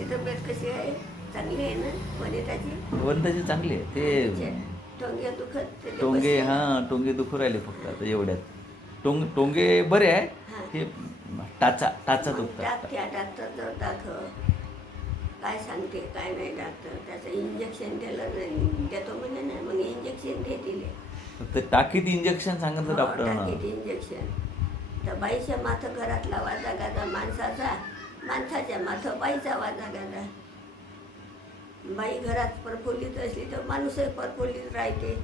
वनिताची तब्येत कशी आहे? चांगली आहे ना? वनिताची? वनताची चांगली आहे. ते टोंगे दुखत? टोंगे. हां टोंगे दुखू राहिले फक्त आता एवढ्यात. टोंग टोंगे बरे आहे. हां. हे टाचा टाचा दुखतात. डॉक्टर दाखव. काय सांगते काय नाही डॉक्टर. त्याचं इंजेक्शन दिलं देतो म्हणे ना मग इंजेक्शन देतील फक्त टाकीत इंजेक्शन हो, सांगितलं डॉक्टरनं इंजेक्शन तर बाईच्या माथं घरातला वाजा गाजा माणसाचा. माणसाच्या माथं बाईचा वाजा गाजा बाई घरात प्रफुल्लित असली तर माणूसही प्रफुल्लित राहते.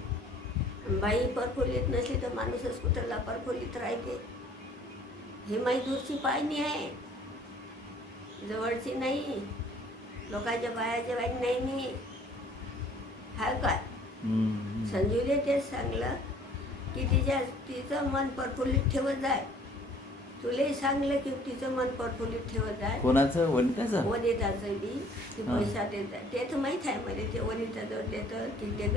बाई प्रफुल्लित नसली तर माणूसच कुठला प्रफुल्लित राहते. ही माई दूरची पायनी आहे. जवळची नाही. लोकांच्या बायाच्या बाई नाही मी. हाय काय. संजूले तेच सांगलं की तिच्या तिचं मन प्रफुल्लित ठेवत जाय. तुलाही सांगलं की तिचं मन प्रफुल्लित ठेवत जाय. कोणाचं? वनिताचं? वनिताचं बी. की हा. पैसा देतात ते तर माहीत आहे मला ते वनिताचं देतं की देग.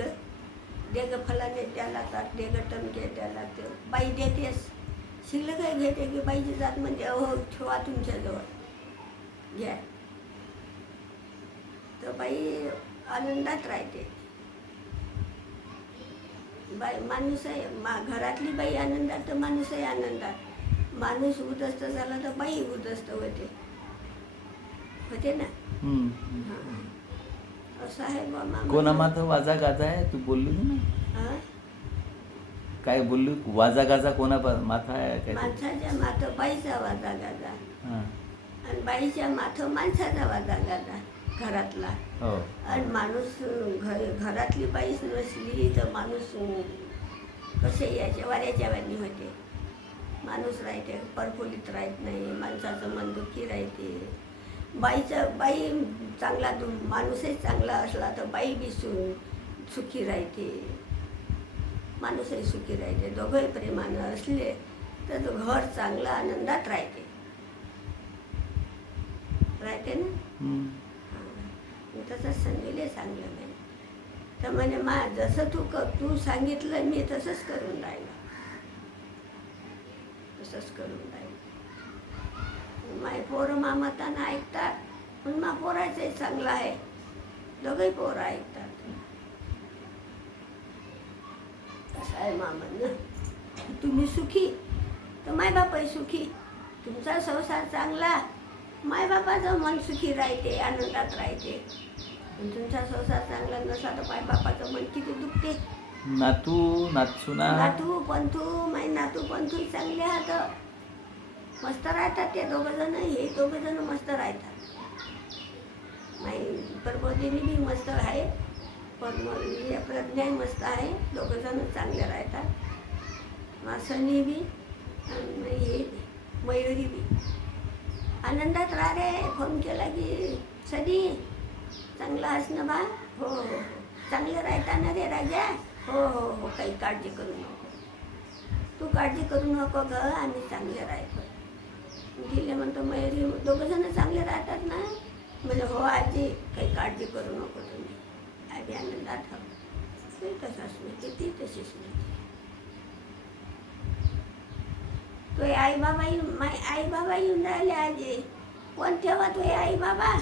देग फलाने त्याला तर देग टमके त्याला ते बाई देतेस. शिल्लक काय घेते की बाईची जात म्हणते अहो ठेवा तुमच्याजवळ. घ्या. तर बाई आनंदात राहते. बाई माणूस आहे मा घरातली बाई आनंदात तर माणूसही आनंदात. माणूस उदस्त झाला तर बाई उदस्त होते होते ना. हा. असं आहे बा मामा कोणा माथं वाजा गाजा आहे तू बोलली ना हा? काय बोलली वाजा गाजा कोणा पा- माथा आहे काय ते? माणसाच्या माथं बाईचा वाजा गाजा हां. आणि बाईच्या माथं माणसाचा वाजा गाजा घरातला हो आणि माणूस घर घरातली बाईच नसली तर माणूस कसे याच्या वाऱ्याच्या वाणी होते माणूस राहते प्रफुल्लित राहत नाही माणसाचं मन दुःखी राहते. बाईचं बाई चांगला दु माणूसही चांगला असला तर बाई बी सु सुखी राहते. माणूसही सुखी राहते. दोघंही प्रेमानं असले तर तो घर चांगलं आनंदात राहते. राहते ना? तसंच संजूले सांगलं मी तर म्हणे मा जसं तू क तू सांगितलं मी तसंच करून राहिलं. तसंच करून जाईल माय पोरं मामाताना ऐकतात पण मा पोरायचंही चांगलं आहे. दोघंही पोरं ऐकतात. कसं आहे मामांना. तुम्ही सुखी तर माय बापही सुखी. तुमचा संसार चांगला माय बापाचं मन सुखी राहते आनंदात राहते. तुमचा संसार चांगला नसा तर माय बापाचं मन किती दुखते? नातू नातसुना. नातू पंथू माय नातू पंथू चांगले राहतात. मस्त राहतात ते दोघं जण. हे दोघं जण मस्त राहतात. माझी प्रबोधिनी बी मस्त आहे. पण प्रज्ञाही मस्त आहे. दोघं जण चांगले राहतात. वासनी बी आणि हे मयुरी बी. आनंदात राह रे. फोन केला की सदी चांगला असणं बा? हो हो हो. चांगलं राहता ना रे राजा. हो हो हो काही काळजी करू नको. तू काळजी करू नको ग आम्ही चांगले राहतो. गेले म्हणतो मयुरी दोघं जण चांगले राहतात ना? म्हणजे हो आजी काही काळजी करू नको तुम्ही. आम्ही आनंदात हवं ते तसाच नाही ती तशीच नाही तो आई बाबा येऊन माय आई बाबा येऊन राहिले आजी. कोण ठेवा तो आई बाबा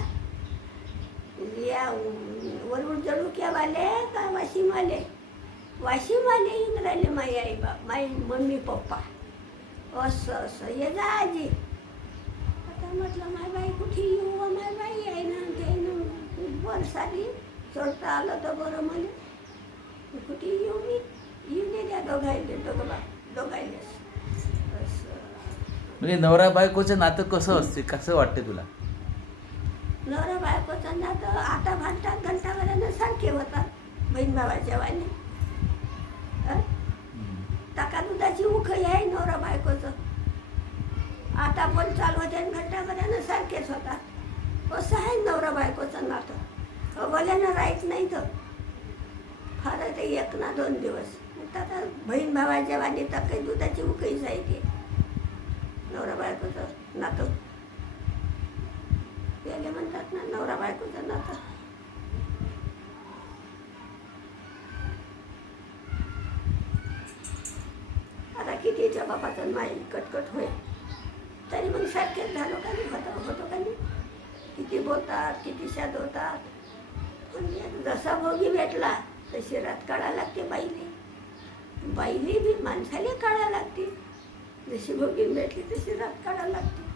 या वरून जळुक्यावाले का वाशिमवाले? वाशिमवाले येऊन राहिले माई आई बाबा माई मम्मी पप्पा. असं असं. ये जा आजी. आता म्हटलं माय बाई कुठे येऊ व? माय बाई आहे ना ते ना. वर साली चढता आलं तर बरं मला कुठे येऊ मी? येऊ दे त्या दोघायले दोघं बा दोघायलेच असं. म्हणजे नवरा बायकोचं नातं कसं असते? कसं वाटते तुला? नवरा बायकोचं नातं आता भांडतात घंटाभरानं सारखे होतात बहीण भावाच्या वाणी हं? टाका उखई आहे नवरा बायकोचं. आता पण चालू होते आणि घंटाभरानं सारखेच होतात. असं आहे नवरा बायकोचं नातं. बोल्यानं राहत नाही तर. फार ते एक ना दोन दिवस. आता बहीण भावाच्या वाणी तर काही दुधाची उकळी आहे ते. नवरा बायकोचं नातं. गेले म्हणतात ना नवरा बायकोचं नातं आता पण माई कटकट होय. तरी मग सारखेच झालो का नाही होतो होतो का नाही? किती बोलतात किती कितीशात होतात पण जसा भोगी भेटला तशी रात काढा लागते बाईले. बाईले बी माणसाला काढा लागते. जशी भोगी भेटली तशी रात काढा लागते.